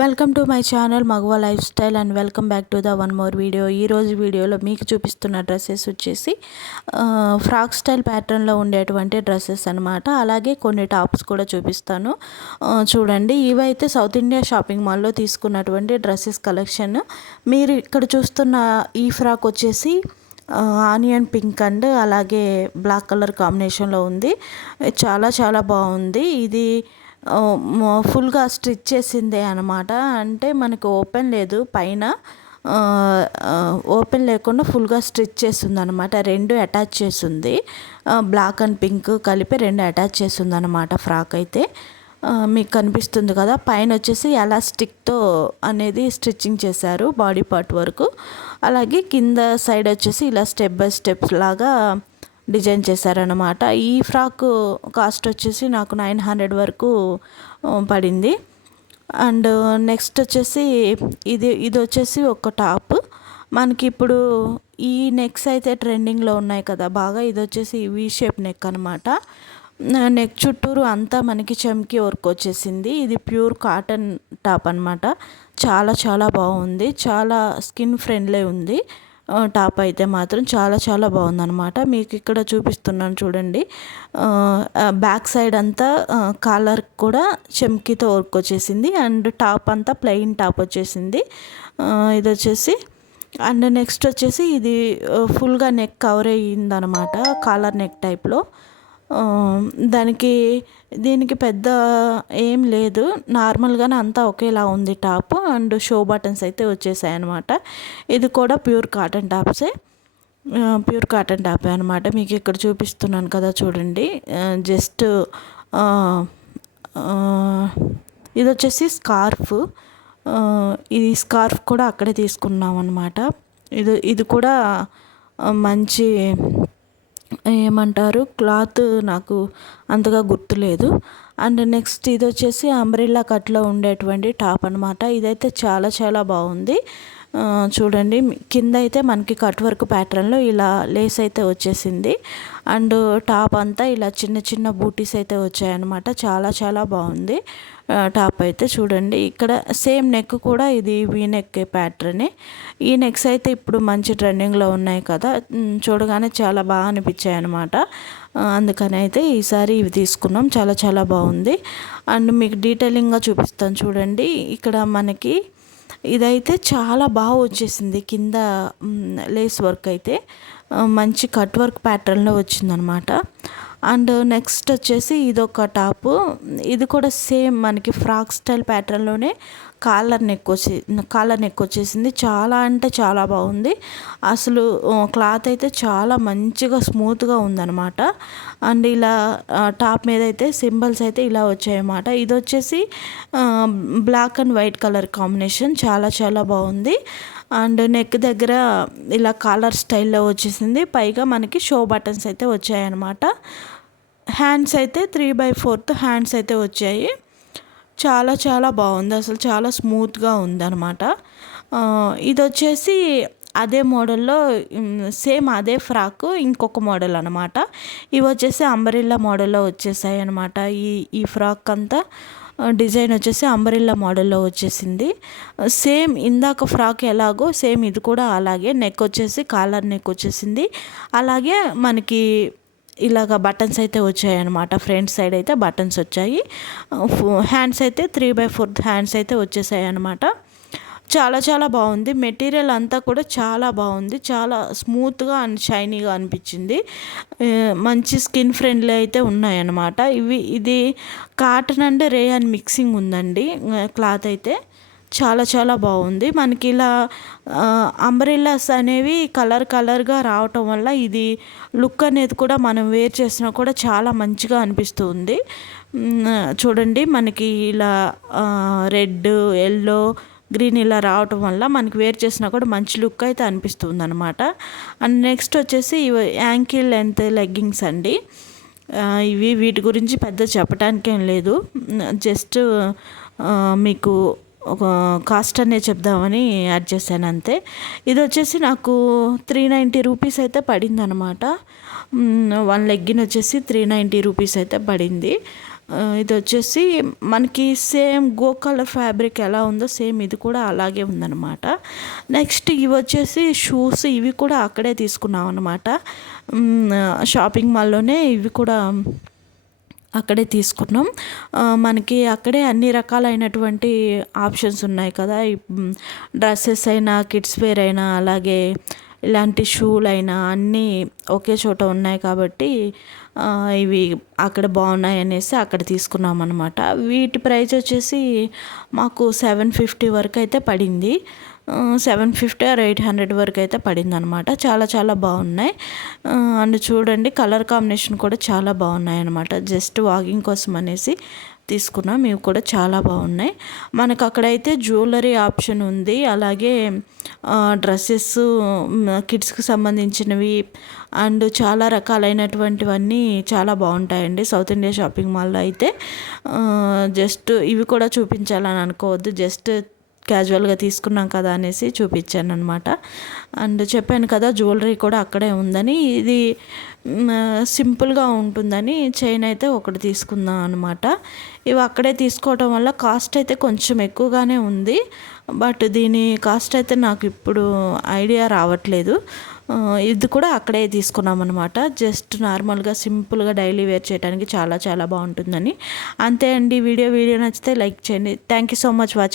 Welcome to my channel Magava lifestyle and welcome back to the one more video ఈ రోజు వీడియోలో మీకు చూపిస్తున్న డ్రెస్సెస్ వచ్చేసి ఫ్రాక్ స్టైల్ ప్యాటర్న్లో ఉండేటువంటి డ్రెస్సెస్ అనమాట అలాగే కొన్ని టాప్స్ కూడా చూపిస్తాను. చూడండి ఇవైతే సౌత్ ఇండియా షాపింగ్ మాల్లో తీసుకున్నటువంటి డ్రెస్సెస్ కలెక్షన్ మీరు ఇక్కడ చూస్తున్న ఈ ఫ్రాక్ వచ్చేసి ఆనియన్ పింక్ అండ్ అలాగే బ్లాక్ కలర్ కాంబినేషన్లో ఉంది. చాలా చాలా బాగుంది. ఇది ఫుల్గా స్టిచ్ చేసిందే అనమాట అంటే మనకు ఓపెన్ లేదు పైన ఓపెన్ లేకుండా ఫుల్గా స్టిచ్ చేసింది అనమాట రెండు అటాచ్ చేసింది బ్లాక్ అండ్ పింక్ కలిపి రెండు అటాచ్ చేసింది అనమాట ఫ్రాక్ అయితే. మీకు కనిపిస్తుంది కదా పైన వచ్చేసి ఎలా స్టిక్తో అనేది స్టిచ్చింగ్ చేశారు బాడీ పార్ట్ వరకు. అలాగే కింద సైడ్ వచ్చేసి ఇలా స్టెప్ బై స్టెప్స్ లాగా డిజైన్ చేశారనమాట ఈ ఫ్రాక్ కాస్ట్ వచ్చేసి నాకు నైన్ హండ్రెడ్ వరకు పడింది. అండ్ నెక్స్ట్ వచ్చేసి ఇది ఇది వచ్చేసి ఒక టాప్. మనకి ఇప్పుడు ఈ నెక్స్ అయితే ట్రెండింగ్లో ఉన్నాయి కదా బాగా ఇది వచ్చేసి వి షేప్ నెక్ అనమాట నెక్ చుట్టూరు అంతా మనకి చమ్కీ వర్క్ వచ్చేసింది. ఇది ప్యూర్ కాటన్ టాప్ అనమాట చాలా చాలా బాగుంది. చాలా స్కిన్ ఫ్రెండ్లీ ఉంది. టాప్ అయితే మాత్రం చాలా చాలా బాగుందన్నమాట. మీకు ఇక్కడ చూపిస్తున్నాను చూడండి. బ్యాక్ సైడ్ అంతా కాలర్ కూడా చెమ్కీతో వర్క్ వచ్చేసింది. అండ్ టాప్ అంతా ప్లెయిన్ టాప్ వచ్చేసింది. ఇది వచ్చేసి అండ్ నెక్స్ట్ వచ్చేసి ఇది ఫుల్గా నెక్ కవర్ అయ్యిందనమాట కాలర్ నెక్ టైప్లో. దానికి దీనికి పెద్ద ఏం లేదు. నార్మల్గానే అంతా ఒకేలా ఉంది టాప్ అండ్ షో బటన్స్ అయితే వచ్చేసాయి అనమాట ఇది కూడా ప్యూర్ కాటన్ టాప్సే. ప్యూర్ కాటన్ టాపే అనమాట మీకు ఇక్కడ చూపిస్తున్నాను కదా చూడండి. జస్ట్ ఇది వచ్చేసి స్కార్ఫ్. ఇది స్కార్ఫ్ కూడా అక్కడే తీసుకున్నాం అనమాట ఇది ఇది కూడా మంచి ఏమంటారు? క్లాత్ నాకు అంతగా గుర్తులేదు. అండ్ నెక్స్ట్ ఇది వచ్చేసి అంబ్రిల్లా కట్లో ఉండేటువంటి టాప్ అనమాట ఇదైతే చాలా చాలా బాగుంది. చూడండి కింద అయితే మనకి కట్ వర్క్ ప్యాటర్న్లో ఇలా లేస్ అయితే వచ్చేసింది. అండ్ టాప్ అంతా ఇలా చిన్న చిన్న బూటీస్ అయితే వచ్చాయన్నమాట. చాలా చాలా బాగుంది. టాప్ అయితే చూడండి ఇక్కడ సేమ్ నెక్ కూడా ఇది వీ నెక్ ప్యాటర్నే. ఈ నెక్స్ అయితే ఇప్పుడు మంచి ట్రెండింగ్లో ఉన్నాయి కదా. చూడగానే చాలా బాగా అనిపించాయి అనమాట అందుకని అయితే ఈసారి ఇవి తీసుకున్నాం. చాలా చాలా బాగుంది. అండ్ మీకు డీటెయిలింగ్గా చూపిస్తాను చూడండి. ఇక్కడ మనకి ఇదైతే చాలా బాగా వచ్చేసింది. కింద లేస్ వర్క్ అయితే. మంచి కట్ వర్క్ ప్యాటర్న్లో వచ్చిందనమాట. అండ్ నెక్స్ట్ వచ్చేసి ఇదొక టాపు. ఇది కూడా సేమ్ మనకి ఫ్రాక్ స్టైల్ ప్యాటర్న్లోనే కాలర్ నెక్ వచ్చి కాలర్ నెక్ వచ్చేసింది చాలా అంటే చాలా బాగుంది. అసలు క్లాత్ అయితే చాలా మంచిగా స్మూత్గా ఉందన్నమాట. అండ్ ఇలా టాప్ మీద అయితే సింబల్స్ అయితే ఇలా వచ్చాయన్నమాట. ఇది వచ్చేసి black and white colour combination. చాలా చాలా బాగుంది. అండ్ నెక్ దగ్గర ఇలా కాలర్ స్టైల్లో వచ్చేసింది. పైగా మనకి షో బటన్స్ అయితే వచ్చాయన్నమాట. హ్యాండ్స్ అయితే త్రీ బై ఫోర్త్ హ్యాండ్స్ అయితే వచ్చాయి. చాలా చాలా బాగుంది. అసలు చాలా స్మూత్గా ఉందన్నమాట. ఇది వచ్చేసి అదే మోడల్లో సేమ్ అదే ఫ్రాక్ ఇంకొక మోడల్ అనమాట ఇవి వచ్చేసి అంబరిల్లా మోడల్లో వచ్చేసాయి అనమాట ఈ ఈ ఫ్రాక్ అంతా డిజైన్ వచ్చేసి అంబరిల్లా మోడల్లో వచ్చేసింది. సేమ్ ఇందాక ఫ్రాక్ ఎలాగో సేమ్ ఇది కూడా అలాగే నెక్ వచ్చేసి కాలర్ నెక్ వచ్చేసింది. అలాగే మనకి ఇలాగ బటన్స్ అయితే వచ్చాయి అనమాట ఫ్రంట్ సైడ్ అయితే బటన్స్ వచ్చాయి. హ్యాండ్స్ అయితే త్రీ బై ఫోర్త్ హ్యాండ్స్ అయితే వచ్చేసాయి అనమాట చాలా చాలా బాగుంది. మెటీరియల్ అంతా కూడా చాలా బాగుంది. చాలా స్మూత్గా అండ్ షైనీగా అనిపించింది. మంచి స్కిన్ ఫ్రెండ్లీ అయితే ఉన్నాయన్నమాట. ఇవి ఇది కాటన్ అండ్ రేయన్ మిక్సింగ్ ఉందండి. క్లాత్ అయితే. చాలా చాలా బాగుంది. మనకి ఇలా అంబ్రెల్లాస్ అనేవి కలర్ కలర్గా రావటం వల్ల ఇది లుక్ అనేది కూడా మనం వేర్ చేసినా కూడా చాలా మంచిగా అనిపిస్తుంది. చూడండి మనకి ఇలా రెడ్ ఎల్లో గ్రీన్ ఇలా రావటం వల్ల మనకి వేర్ చేసినా కూడా మంచి లుక్ అయితే అనిపిస్తుంది అనమాట అండ్ నెక్స్ట్ వచ్చేసి యాంకిల్ లెంత్ లెగ్గింగ్స్ అండి. ఇవి వీటి గురించి పెద్ద చెప్పడానికి ఏం లేదు జస్ట్ మీకు ఒక కాస్ట్ అనే చెప్దామని యాడ్ చేశాను అంతే. ఇది వచ్చేసి నాకు త్రీ నైంటీ రూపీస్ అయితే పడింది అనమాట వన్ లెగ్గిన్ వచ్చేసి త్రీ నైంటీ రూపీస్ అయితే పడింది. ఇది వచ్చేసి మనకి సేమ్ గో కలర్ ఫ్యాబ్రిక్ ఎలా ఉందో సేమ్ ఇది కూడా అలాగే ఉందన్నమాట నెక్స్ట్ ఇవి వచ్చేసి షూస్ ఇవి కూడా అక్కడే తీసుకున్నాం అనమాట షాపింగ్ మాల్లోనే ఇవి కూడా అక్కడే తీసుకున్నాం. మనకి అక్కడే అన్ని రకాలైనటువంటి ఆప్షన్స్ ఉన్నాయి కదా. డ్రెస్సెస్ అయినా కిడ్స్ వేర్ అయినా అలాగే ఇలాంటి షూలు అయినా అన్నీ ఒకే చోట ఉన్నాయి కాబట్టి ఇవి అక్కడ బాగున్నాయి అనేసి అక్కడ తీసుకున్నాం అనమాట వీటి ప్రైస్ వచ్చేసి మాకు సెవెన్ ఫిఫ్టీ వరకు అయితే పడింది. Seven fifty or eight hundred వరకు అయితే పడిందనమాట చాలా చాలా బాగున్నాయి. అండ్ చూడండి కలర్ కాంబినేషన్ కూడా చాలా బాగున్నాయి అనమాట జస్ట్ వాకింగ్ కోసం అనేసి తీసుకున్నాం. ఇవి కూడా చాలా బాగున్నాయి. మనకు అక్కడైతే జ్యువెలరీ ఆప్షన్ ఉంది. అలాగే డ్రెస్సెస్ కిడ్స్కి సంబంధించినవి అండ్ చాలా రకాలైనటువంటివన్నీ చాలా బాగుంటాయండి. సౌత్ ఇండియా షాపింగ్ మాల్లో అయితే. జస్ట్ ఇవి కూడా చూపించాలని అనుకోవద్దు. జస్ట్ క్యాజువల్గా తీసుకున్నాం కదా అనేసి చూపించాను అనమాట అండ్ చెప్పాను కదా జ్యువెలరీ కూడా అక్కడే ఉందని. ఇది సింపుల్గా ఉంటుందని చైన్ అయితే ఒకటి తీసుకుందాం అనమాట ఇవి అక్కడే తీసుకోవటం వల్ల కాస్ట్ అయితే కొంచెం ఎక్కువగానే ఉంది. బట్ దీని కాస్ట్ అయితే నాకు ఇప్పుడు ఐడియా రావట్లేదు. ఇది కూడా అక్కడే తీసుకున్నాం అనమాట జస్ట్ నార్మల్గా సింపుల్గా డైలీ వేర్ చేయడానికి చాలా చాలా బాగుంటుందని. అంతే అండి. వీడియో వీడియో నచ్చితే లైక్ చేయండి. Thank you so much watching